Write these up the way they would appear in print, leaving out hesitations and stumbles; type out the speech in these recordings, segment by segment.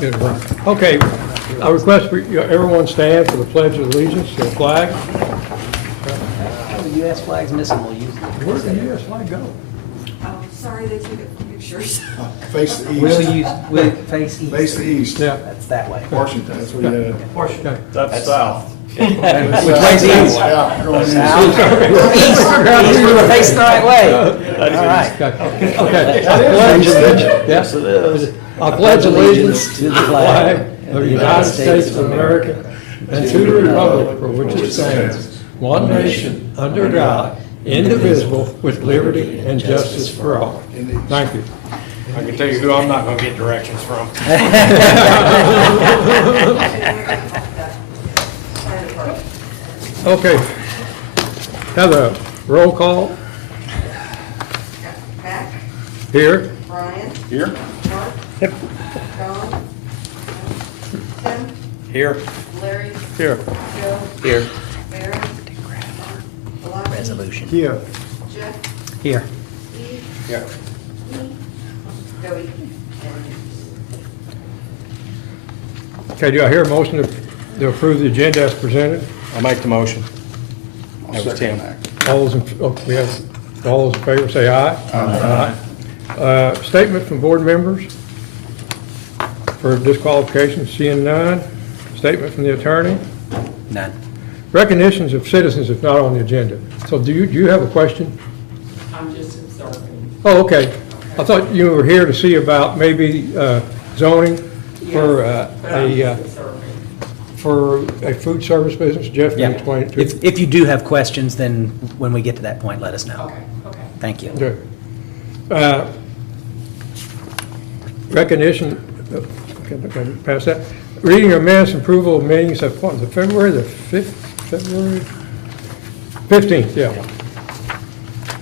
Okay, I request for everyone stand for the Pledge of Allegiance to the flag. The U.S. flag's missing, we'll use it. Where did the U.S. flag go? Oh, sorry, they took it from pictures. Face the We'll east. face east. Face the east. Yeah. That's that way. Washington, that's what you had. Okay. That's south. Which way's east? Yeah, going east. South. East, we're facing the right way. All right. Okay. I pledge allegiance. Yes, it is. I pledge allegiance to the flag of the United States of America and to the republic for which it stands, one nation, under God, indivisible, with liberty and justice for all. Thank you. I can tell you who I'm not gonna get directions from. Okay. Have a roll call Mac, here. Brian, Here? Mark. Yep. Don. Tim, Here. Larry, Here. Joe, Here. Mary. Resolution. Here. Jeff, Here. Steve, Yeah. me, Joey, and Okay, do I hear a motion to approve the agenda as presented? I'll make the motion. That was Tim. All those we have, all those in favor say aye. Aye. Statement from board members for disqualification, seeing none. Statement from the attorney. None. Recognitions of citizens if not on the agenda. So do you have a question? I'm just observing. Oh, okay. I thought you were here to see about maybe zoning for for a food service business. Jeff can Yeah. explain it to you. If you do have questions, then when we get to that point, let us know. Okay, okay. Thank you. Good. Recognition, okay, pass that. Reading of minutes, approval of meetings of, what, the February the 5th, February 15th, yeah.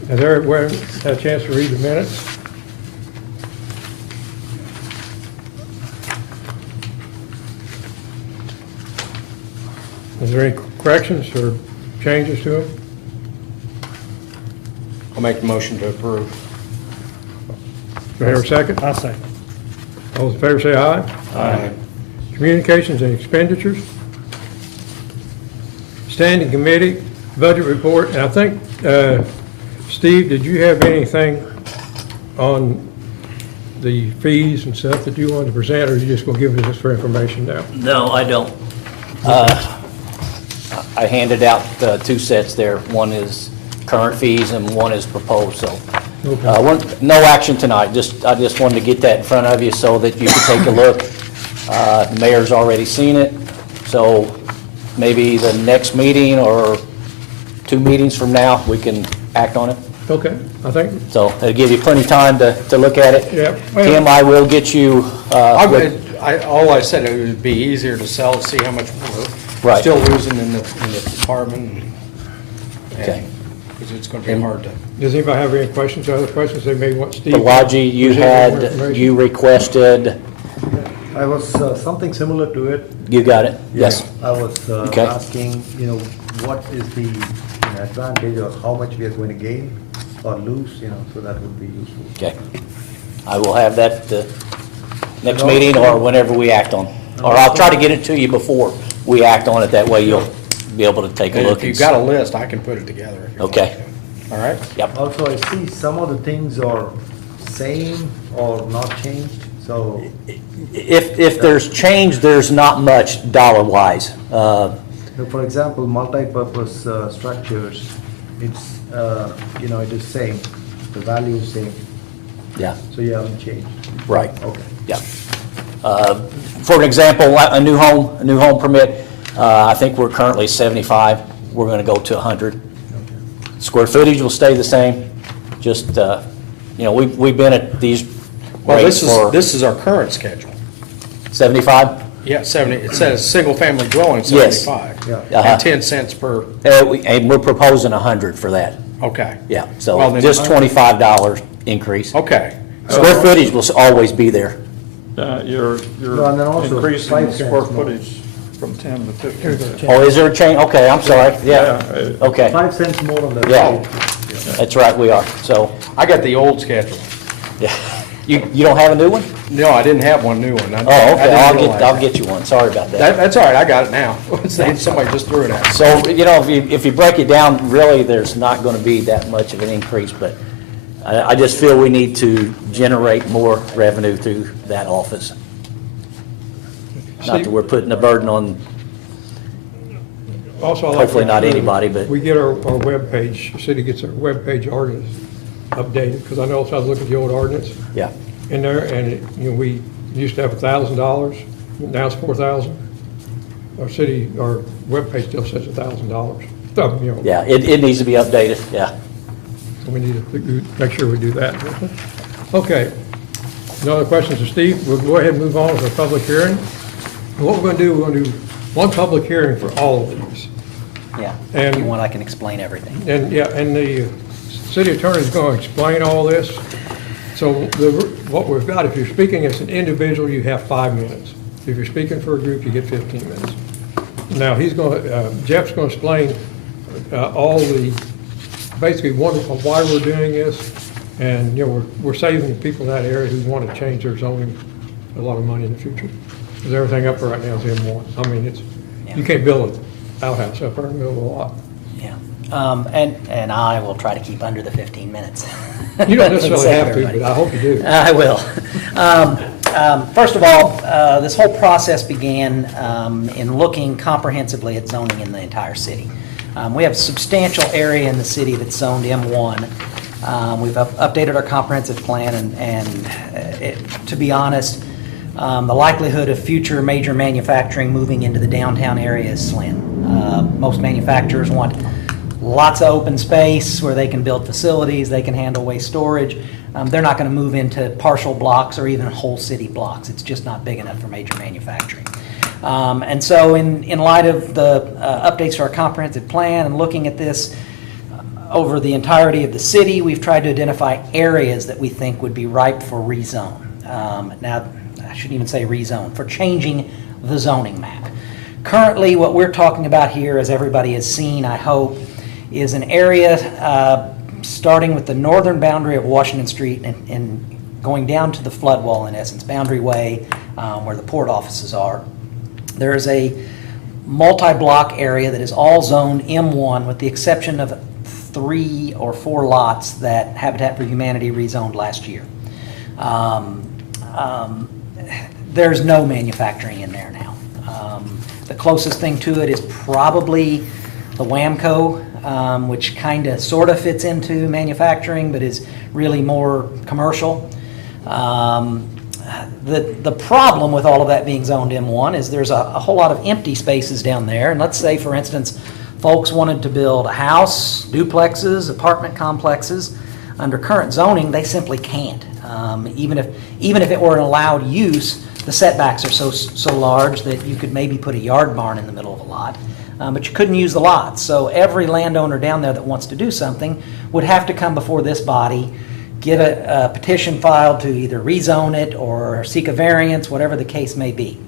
Has everyone had a chance to read the minutes? Is there any corrections or changes to them? I'll make the motion to approve. Do I hear a second? I'll second. All those in favor say aye. Aye. Communications and expenditures. Standing committee, budget report, and I think, Steve, did you have anything on the fees and stuff that you wanted to present, or are you just going to give us this for information now? No, I don't. I handed out two sets there. One is current fees and one is proposed, so. No action tonight, I just wanted to get that in front of you so that you could take a look. The mayor's already seen it, so maybe the next meeting or 2 meetings from now, we can act on it. Okay, I think, So it'll give you plenty of time to look at it. Yeah. Kim, I will get you, All I said, it would be easier to sell, see how much we're Right. still losing in the department. Okay. Because it's gonna be hard to. does anybody have any questions, other questions they may want Steve? the Logi, you present more had, information? you requested, I was something similar to it. you got it? Yes. I was Okay. asking, what is the advantage or how much we are going to gain or lose, so that would be useful. Okay. I will have that next meeting or whenever we act on. Or I'll try to get it to you before we act on it. That way you'll be able to take a And look. if you've got a list, I can put it together. if you'd Okay. like to. All right? Yep. Also, I see some of the things are same or not changed, so, If there's change, there's not much dollar-wise. for example, multi-purpose structures, it's, it is same, the value is same, Yeah, so you haven't changed. right. Okay. Yeah. For an example, a new home permit, I think we're currently 75. We're going to go to 100. Square footage will stay the same. Just, we've been at these Well, rates for this is our current schedule. 75. Yeah, 70, it says single-family dwelling, Yes. 75. Yeah. Uh-huh. And 10 cents per, And we're proposing 100 for that. okay. Yeah, Well, so then- just $25 increase. Okay. Square footage will always be there. You're No, and then also increasing 5 the cents square more. footage from 10 to 15. Oh, is there a change? Okay, I'm sorry. Yeah, okay. 5 cents more on the. Yeah. That's right, we are. So, I got the old schedule. yeah. You don't have a new one? No, I didn't have one new one. Oh, okay, I'll get you one, sorry about that. That's all right, I got it now. Somebody just threw it at me. So, you know, if you break it down, really, there's not going to be that much of an increase, but I just feel we need to generate more revenue through that office. Not that we're putting a burden on, Also, I like hopefully not to- anybody, but- We get our webpage, the city gets our webpage ordinance updated, because I know if I was looking at the old ordinance yeah. in there, and we used to have $1,000, now it's 4,000. Our webpage still says $1,000. So, Yeah, it needs to be updated, yeah. So we need to make sure we do that. Okay. No other questions of Steve? We'll go ahead and move on to the public hearing. And what we're going to do, we're going to do one public hearing for all of these. Yeah, And- if you want, I can explain everything. And, yeah, and the city attorney's going to explain all this. So what we've got, if you're speaking as an individual, you have 5 minutes. If you're speaking for a group, you get 15 minutes. Now, Jeff's going to explain all the, basically why we're doing this. And, we're saving people in that area who want to change their zoning a lot of money in the future. Because everything up there right now is M1. I mean, you can't build an outhouse up there in the middle of a lot. Yeah. And I will try to keep under the 15 minutes. You don't For the necessarily sake of have to, everybody. but I hope you do. I will. First of all, this whole process began in looking comprehensively at zoning in the entire city. We have a substantial area in the city that's zoned M1. We've updated our comprehensive plan, and to be honest, the likelihood of future major manufacturing moving into the downtown area is slim. Most manufacturers want lots of open space where they can build facilities, they can handle waste storage. They're not going to move into partial blocks or even whole city blocks. It's just not big enough for major manufacturing. And so in light of the updates to our comprehensive plan and looking at this over the entirety of the city, we've tried to identify areas that we think would be ripe for rezone. Now, I shouldn't even say rezone, for changing the zoning map. Currently, what we're talking about here, as everybody has seen, I hope, is an area starting with the northern boundary of Washington Street and going down to the flood wall, in essence, Boundary Way, where the port offices are. There is a multi-block area that is all zoned M1 with the exception of 3 or 4 lots that Habitat for Humanity rezoned last year. There's no manufacturing in there now. The closest thing to it is probably the Wamco, which kind of sort of fits into manufacturing but is really more commercial. The problem with all of that being zoned M1 is there's a whole lot of empty spaces down there. And let's say, for instance, folks wanted to build a house, duplexes, apartment complexes. Under current zoning, they simply can't. Even if it were an allowed use, the setbacks are so large that you could maybe put a yard barn in the middle of a lot. But you couldn't use the lot. So every landowner down there that wants to do something would have to come before this body, get a petition filed to either rezone it or seek a variance, whatever the case may be.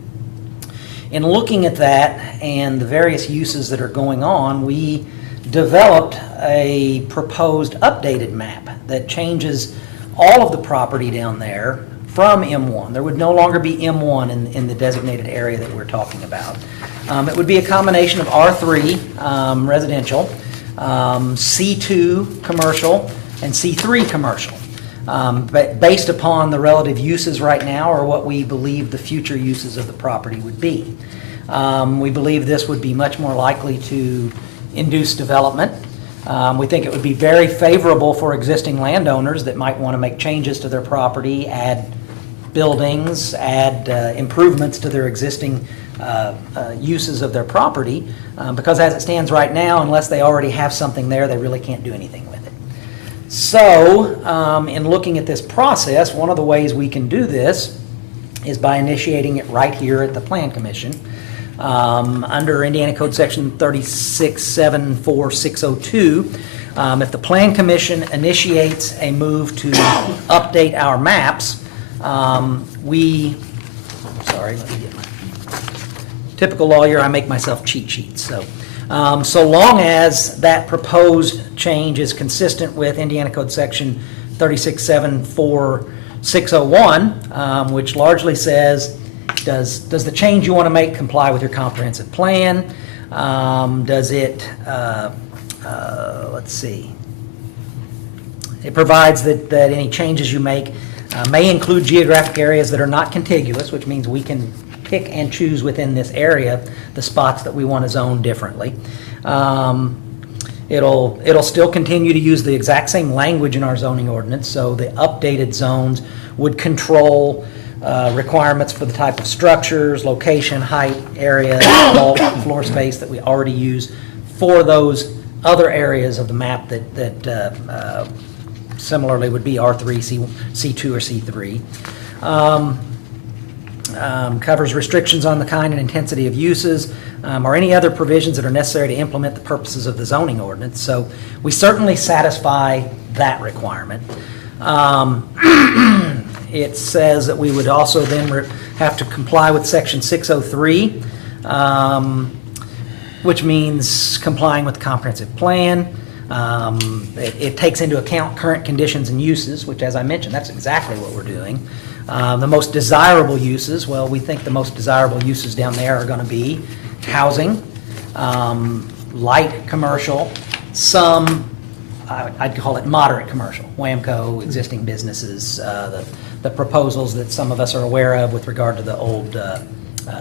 In looking at that and the various uses that are going on, we developed a proposed updated map that changes all of the property down there from M1. There would no longer be M1 in the designated area that we're talking about. It would be a combination of R3 residential, C2 commercial, and C3 commercial. But based upon the relative uses right now or what we believe the future uses of the property would be. We believe this would be much more likely to induce development. We think it would be very favorable for existing landowners that might want to make changes to their property, add buildings, add improvements to their existing uses of their property, because as it stands right now, unless they already have something there, they really can't do anything with it. So, in looking at this process, one of the ways we can do this is by initiating it right here at the Plan Commission. Under Indiana Code Section 3674602, if the Plan Commission initiates a move to update our maps, let me get my typical lawyer, I make myself cheat sheets. So long as that proposed change is consistent with Indiana Code Section 3674602, 601, which largely says, does the change you want to make comply with your comprehensive plan? Does it, let's see. It provides that any changes you make may include geographic areas that are not contiguous, which means we can pick and choose within this area the spots that we want to zone differently. It'll still continue to use the exact same language in our zoning ordinance, so the updated zones would control requirements for the type of structures, location, height, area, bulk, floor space that we already use for those other areas of the map that similarly would be R3, C2, or C3. Covers restrictions on the kind and intensity of uses, or any other provisions that are necessary to implement the purposes of the zoning ordinance. So we certainly satisfy that requirement. It says that we would also then have to comply with Section 603, which means complying with the comprehensive plan. It takes into account current conditions and uses, which, as I mentioned, that's exactly what we're doing. The most desirable uses, well, we think the most desirable uses down there are going to be housing, light commercial, some, I'd call it moderate commercial, WAMCO, existing businesses, the proposals that some of us are aware of with regard to the old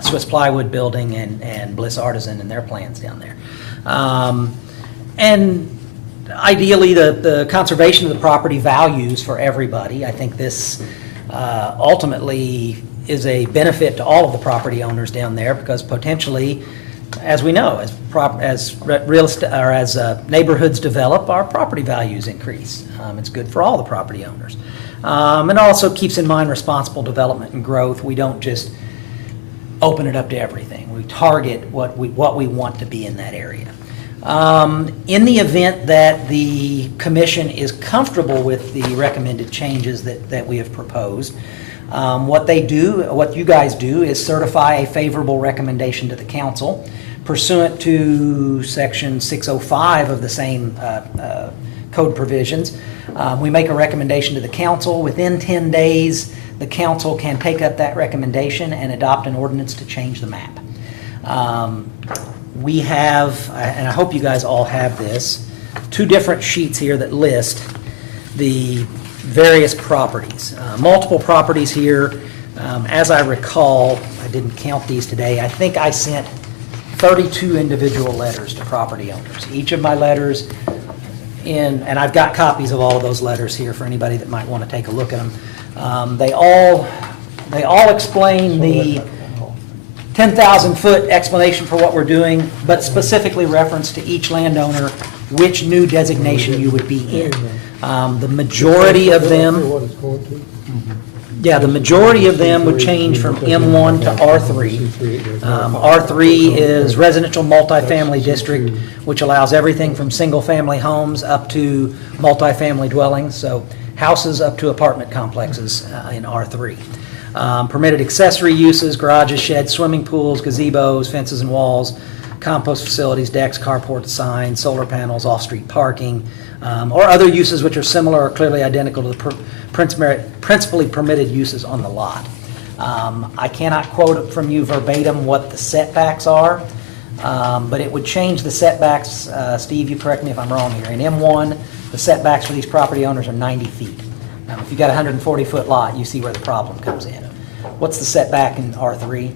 Swiss Plywood building and Bliss Artisan and their plans down there. And ideally, the conservation of the property values for everybody. I think this ultimately is a benefit to all of the property owners down there, because potentially, as we know, as neighborhoods develop, our property values increase. It's good for all the property owners. And also keeps in mind responsible development and growth. We don't just open it up to everything. We target what we want to be in that area. In the event that the commission is comfortable with the recommended changes that we have proposed, what you guys do is certify a favorable recommendation to the council pursuant to Section 605 of the same code provisions. We make a recommendation to the council. Within 10 days, the council can take up that recommendation and adopt an ordinance to change the map. We have, and I hope you guys all have this, 2 different sheets here that list the various properties. Multiple properties here. As I recall, I didn't count these today, I think I sent 32 individual letters to property owners. Each of my letters and I've got copies of all of those letters here for anybody that might want to take a look at them. They all explain the 10,000-foot explanation for what we're doing, but specifically reference to each landowner which new designation you would be in. The majority of them, the majority of them would change from M1 to R3. R3 is residential multifamily district, which allows everything from single-family homes up to multifamily dwellings, so houses up to apartment complexes in R3. Permitted accessory uses, garages, sheds, swimming pools, gazebos, fences and walls, compost facilities, decks, carports, signs, solar panels, off-street parking, or other uses which are similar or clearly identical to the principally permitted uses on the lot. I cannot quote from you verbatim what the setbacks are, but it would change the setbacks. Steve, you correct me if I'm wrong here. In M1, the setbacks for these property owners are 90 feet. Now, if you've got a 140-foot lot, you see where the problem comes in. What's the setback in R3?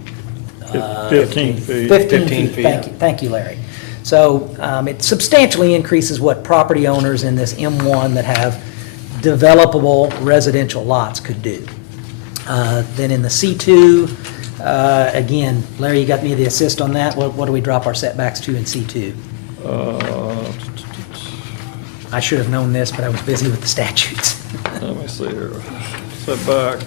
15 feet. 15 feet. Thank you, Larry. So it substantially increases what property owners in this M1 that have developable residential lots could do. Then in the C2, again, Larry, you got me the assist on that. What do we drop our setbacks to in C2? I should have known this, but I was busy with the statutes. Let me see here. Setback,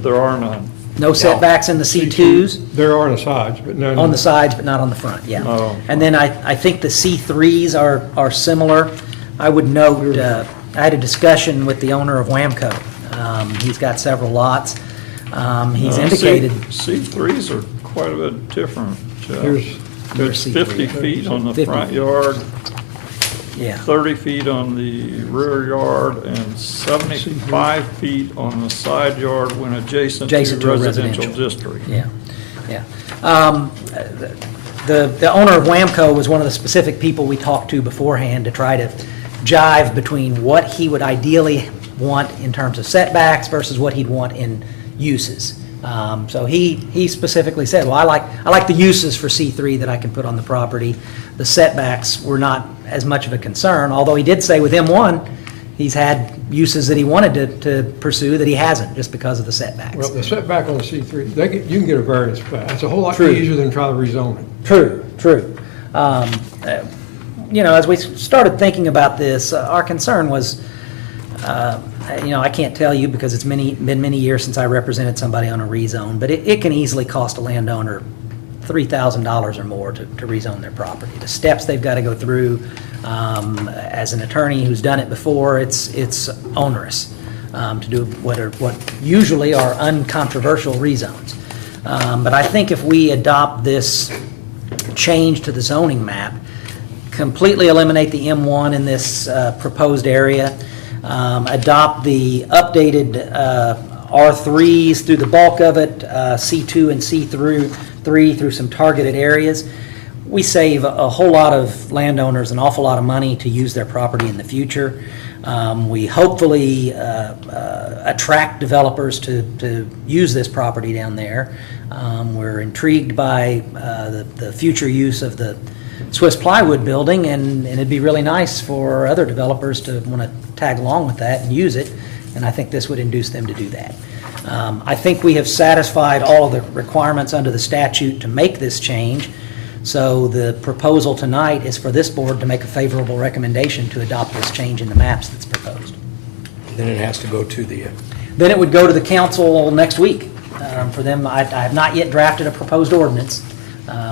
there are none. No setbacks in the C2s? There are on the sides, but none. On the sides, but not on the front, yeah. Oh. And then I think the C3s are similar. I would note, I had a discussion with the owner of WAMCO. He's got several lots. He's indicated. C3s are quite a bit different. Here's There's C3. 50 feet on the 50. front yard, Yeah. 30 feet on the rear yard and 75 feet on the side yard when adjacent Adjacent to to a residential residential. district. Yeah, yeah. The owner of Wamco was one of the specific people we talked to beforehand to try to jive between what he would ideally want in terms of setbacks versus what he'd want in uses. So he specifically said, well, I like the uses for C3 that I can put on the property. The setbacks were not as much of a concern, although he did say with M1, he's had uses that he wanted to pursue that he hasn't, just because of the setbacks. Well, the setback on the C3, you can get a variance for that. It's a whole lot True. easier than trying to rezone it. True, true. As we started thinking about this, our concern was, I can't tell you because it's been many years since I represented somebody on a rezone, but it can easily cost a landowner $3,000 or more to rezone their property. The steps they've got to go through, as an attorney who's done it before, it's onerous to do what usually are uncontroversial rezones. But I think if we adopt this change to the zoning map, completely eliminate the M1 in this proposed area, adopt the updated R3s through the bulk of it, C2 and C3 through some targeted areas, we save a whole lot of landowners an awful lot of money to use their property in the future. We hopefully attract developers to use this property down there. We're intrigued by the future use of the Swiss Plywood building, and it'd be really nice for other developers to want to tag along with that and use it, and I think this would induce them to do that. I think we have satisfied all of the requirements under the statute to make this change, so the proposal tonight is for this board to make a favorable recommendation to adopt this change in the maps that's proposed. Then it has to go to the, Then it would go to the council next week. For them, I have not yet drafted a proposed ordinance,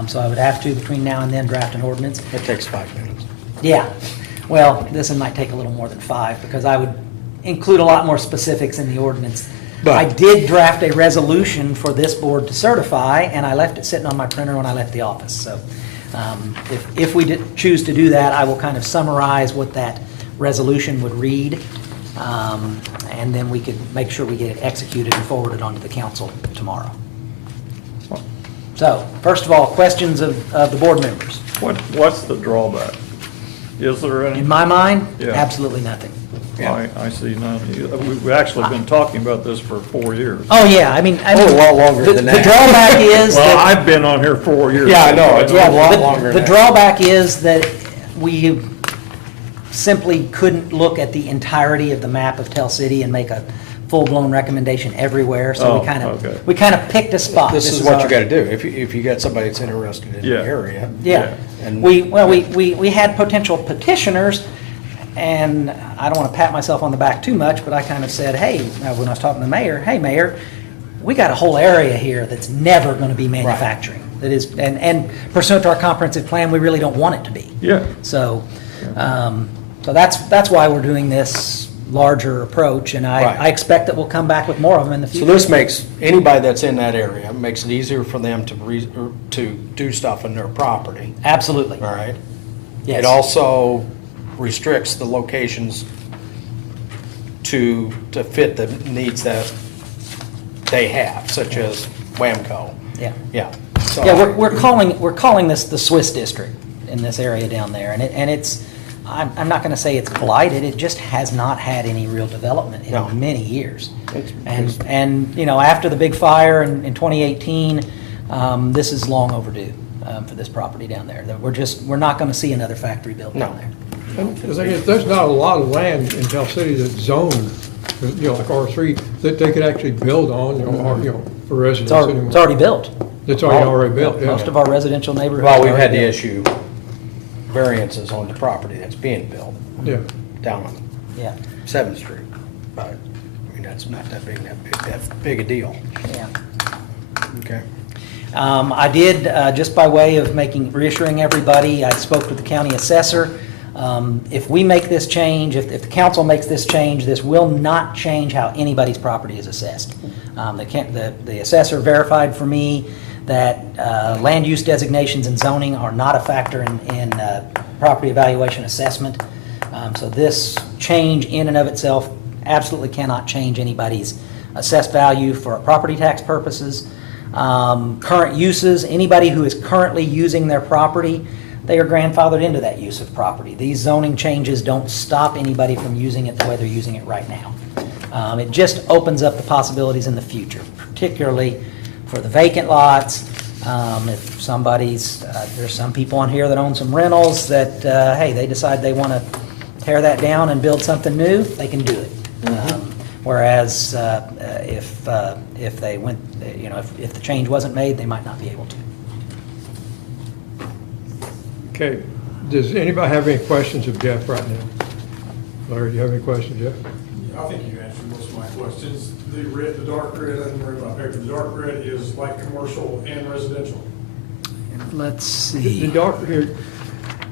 so I would have to, between now and then, draft an ordinance. it takes 5 minutes. Yeah, well, this one might take a little more than 5, because I would include a lot more specifics in the ordinance. But- I did draft a resolution for this board to certify, and I left it sitting on my printer when I left the office. So if we choose to do that, I will kind of summarize what that resolution would read, and then we could make sure we get it executed and forwarded onto the council tomorrow. So, first of all, questions of the board members. What's the drawback? Is there any? In my mind, Yeah. absolutely nothing. I see none. We've actually been talking about this for 4 years. Oh, yeah, I mean. a lot longer than The that. drawback is Well, that. I've been on here 4 years. Yeah, I know. It's Yeah, a lot longer the than that. drawback is that we simply couldn't look at the entirety of the map of Tell City and make a full-blown recommendation everywhere, so Oh, okay. we kind of picked a spot. This is what our- you gotta do, if you got somebody that's interested in the Yeah. area. Yeah, And- we had potential petitioners, and I don't want to pat myself on the back too much, but I kind of said, hey, when I was talking to the mayor, hey, Mayor, we got a whole area here that's never going to be manufacturing. That is, and pursuant to our comprehensive plan, we really don't want it to be. Yeah. So, so that's why we're doing this larger approach, and Right. I expect that we'll come back with more of them in the So future. this makes, anybody that's in that area, makes it easier for them to do stuff in their property, Absolutely. all right? Yes. It also restricts the locations to fit the needs that they have, such as Wamco. Yeah. Yeah. So- Yeah, we're calling this the Swiss District in this area down there, and it's, I'm not gonna say it's blighted, it just has not had any real development No. in many years. It's- And, after the big fire in 2018, this is long overdue, for this property down there. That we're not gonna see another factory built down No. there. And the thing is, there's not a lot of land in Tell City that's zoned, like R3, that they could actually build on, for residents anymore. It's already built. It's already built, yeah. Most of our residential neighborhoods. Well, are we've had already to built. issue variances on the property that's being built Yeah. down on Yeah, 7th Street, but, that's not that big a deal. yeah. Okay. I did, just by way of reassuring everybody, I spoke with the county assessor. If we make this change, if the council makes this change, this will not change how anybody's property is assessed. The assessor verified for me that land use designations and zoning are not a factor in property evaluation assessment. So this change in and of itself absolutely cannot change anybody's assessed value for property tax purposes. Current uses, anybody who is currently using their property, they are grandfathered into that use of property. These zoning changes don't stop anybody from using it the way they're using it right now. It just opens up the possibilities in the future, particularly for the vacant lots. If somebody's, there's some people on here that own some rentals that, hey, they decide they want to tear that down and build something new, they can do it. Whereas if they went, you know, if the change wasn't made, they might not be able to. Okay, does anybody have any questions of Jeff right now? Larry, do you have any questions, Jeff? I think you answered most of my questions. The red, the dark red, I didn't worry about paper. The dark red is light commercial and residential. Let's The see. dark here,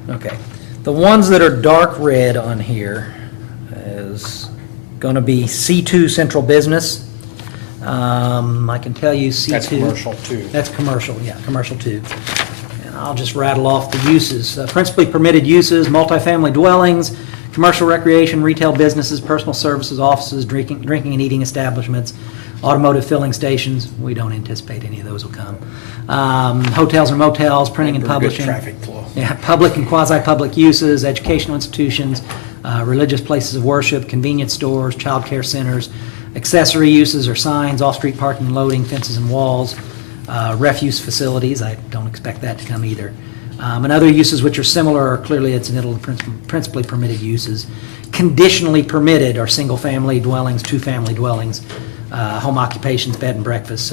Okay. The ones that are dark red on here is going to be C2 Central Business. I can tell you C2. That's commercial too. That's commercial, yeah, commercial too. And I'll just rattle off the uses. Principally permitted uses, multifamily dwellings, commercial recreation, retail businesses, personal services, offices, drinking and eating establishments, automotive filling stations. We don't anticipate any of those will come. Hotels or motels, printing and Very good publishing. traffic flow. Yeah, public and quasi-public uses, educational institutions, religious places of worship, convenience stores, child care centers, accessory uses or signs, off-street parking and loading, fences and walls, refuse facilities. I don't expect that to come either. And other uses which are similar are clearly incidental to principally permitted uses. Conditionally permitted are single-family dwellings, two-family dwellings, home occupations, bed and breakfast.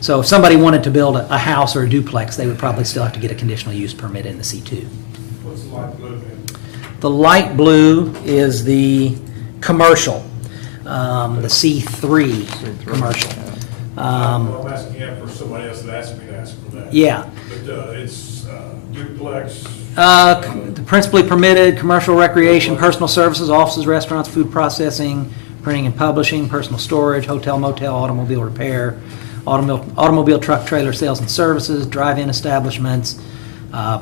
So if somebody wanted to build a house or a duplex, they would probably still have to get a conditional use permit in the C2. What's the light blue then? The light blue is the commercial, the C3 commercial. Well, I'm asking that for somebody else that asked me to ask for that. Yeah. But it's duplex. Principally permitted, commercial recreation, personal services, offices, restaurants, food processing, printing and publishing, personal storage, hotel, motel, automobile repair, automobile truck trailer sales and services, drive-in establishments,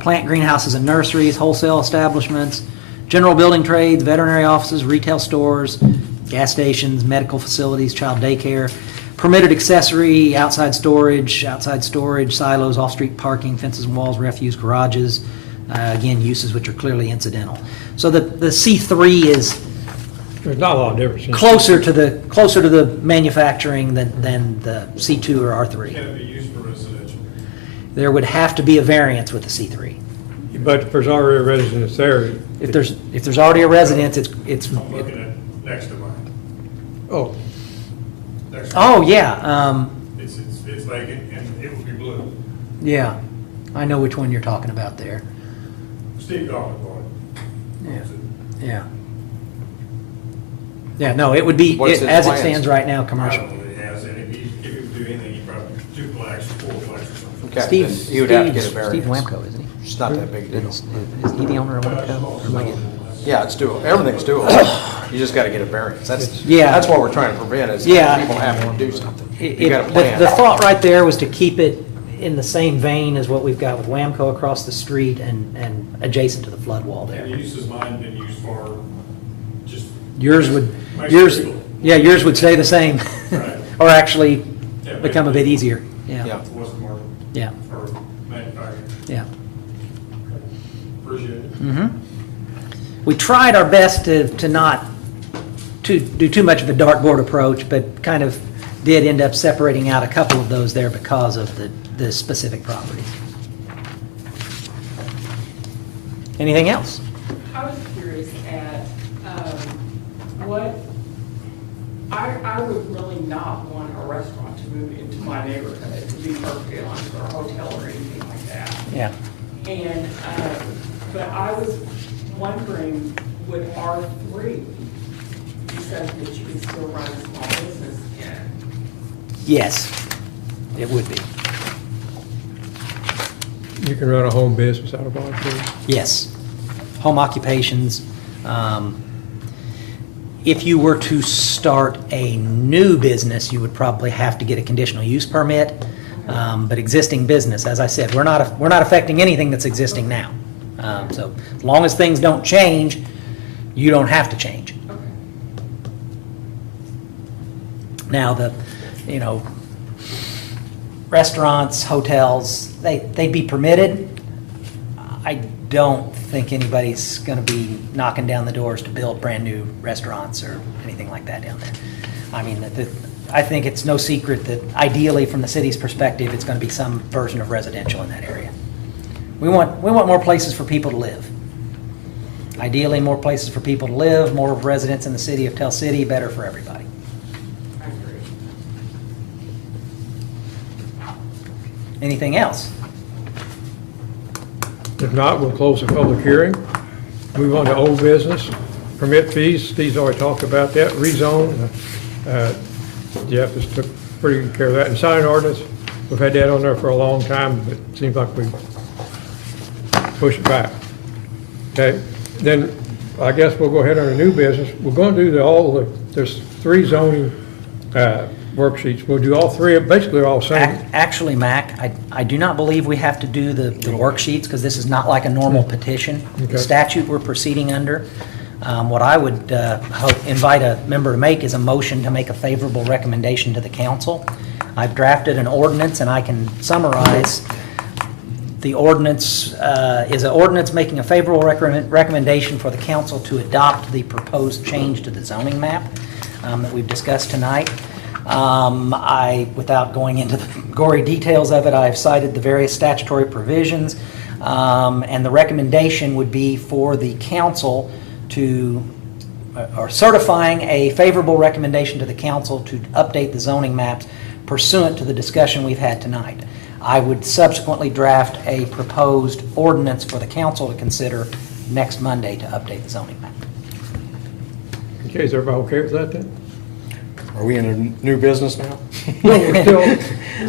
plant greenhouses and nurseries, wholesale establishments, general building trades, veterinary offices, retail stores, gas stations, medical facilities, child daycare, permitted accessory, outside storage, silos, off-street parking, fences and walls, refuse, garages, again, uses which are clearly incidental. So the C3 is there's not a lot of difference. closer to the manufacturing than the C2 or R3. Can it be used for residential? There would have to be a variance with the C3. But if there's already a residence there, If there's already a residence, it's I'm looking at next to mine. oh, Next to oh mine. yeah, It's vacant and it would be blue. yeah, I know which one you're talking about there. Steve Goff bought it. Yeah. Yeah, no, it would be, What's his as it plans? stands right now, I commercial. don't know that he has any. If he would do anything, he'd probably duplex, fourplex or something. Okay, Steve, then you would have to get a Steve variance. Lamco, isn't he? It's not that big a deal. Is he the owner of Lamco? Or am I getting- Yeah, it's doable. Everything's doable. You just got to get a variance. Yeah. That's what we're trying to prevent is Yeah. people having to do something. It- You got a the plan. thought right there was to keep it in the same vein as what we've got with Wamco across the street and adjacent to the flood wall there. And the uses mine been used for just. Yours would, Makes yours, it legal. yeah, yours would stay the same. Right. Or actually Yeah, become a bit easier. Yeah. Yeah, It wasn't marked yeah, for manufacturing. yeah. Appreciate it. Mhm. We tried our best to not to do too much of a dartboard approach, but kind of did end up separating out a couple of those there because of the specific properties. Anything else? I was curious at, what, I would really not want a restaurant to move into my neighborhood, to be perfectly honest, or a hotel or anything like that. Yeah. And, but I was wondering, would R3 be something that you could still run a small business in? Yes, it would be. you can run a home business out of R3. Yes. Home occupations. If you were to start a new business, you would probably have to get a conditional use permit. But existing business, as I said, we're not affecting anything that's existing now. So as long as things don't change, you don't have to change. Okay. Now, restaurants, hotels, they'd be permitted. I don't think anybody's going to be knocking down the doors to build brand-new restaurants or anything like that down there. I mean, I think it's no secret that ideally, from the city's perspective, it's going to be some version of residential in that area. We want more places for people to live. Ideally, more places for people to live, more residents in the city of Tell City, better for everybody. I agree. Anything else? If not, we'll close the public hearing. Move on to old business. Permit fees, Steve's already talked about that. Rezone, Jeff has took pretty good care of that. And sign ordinance, we've had that on there for a long time, but it seems like we pushed it back. Okay, then I guess we'll go ahead on a new business. We're going to do there's 3 zoning worksheets. We'll do all 3, basically they're all same. Actually, Mac, I do not believe we have to do the worksheets because this is not like a normal petition. Okay. The statute we're proceeding under, what I would invite a member to make is a motion to make a favorable recommendation to the council. I've drafted an ordinance and I can summarize. The ordinance is an ordinance making a favorable recommendation for the council to adopt the proposed change to the zoning map that we've discussed tonight. Without going into the gory details of it, I've cited the various statutory provisions, and the recommendation would be for the council or certifying a favorable recommendation to the council to update the zoning maps pursuant to the discussion we've had tonight. I would subsequently draft a proposed ordinance for the council to consider next Monday to update the zoning map. Okay, is everybody okay with that then? Are we in a new business now?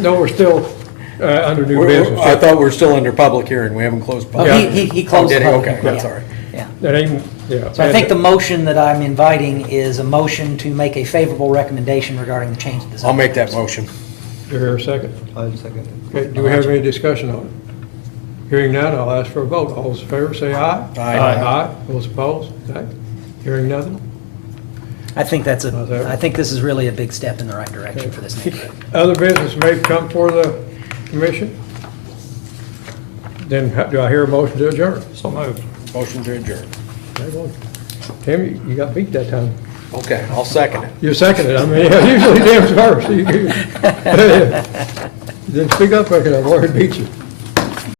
No, we're still under new business. I thought we were still under public hearing. We haven't closed public. Well, hearing. he closed Oh, the did he? public Okay, hearing. that's all right. Yeah. That ain't, yeah. So I think the motion that I'm inviting is a motion to make a favorable recommendation regarding the change of the zoning. I'll make that maps. motion. Do you hear a second? I'll second it. Okay, do we have any discussion on it? Hearing none, I'll ask for a vote. All those in favor say aye. Aye. Aye. Those opposed? Okay. Hearing nothing? I think I think this is really a big step in the right direction for this neighborhood. Other business may come for the commission? Then do I hear a motion to adjourn? So moved. Motion to adjourn. Okay, well, Tim, you got beat that time. Okay, I'll second it. You seconded. I mean, usually Tim's first. You didn't speak up quick enough, or it beat you.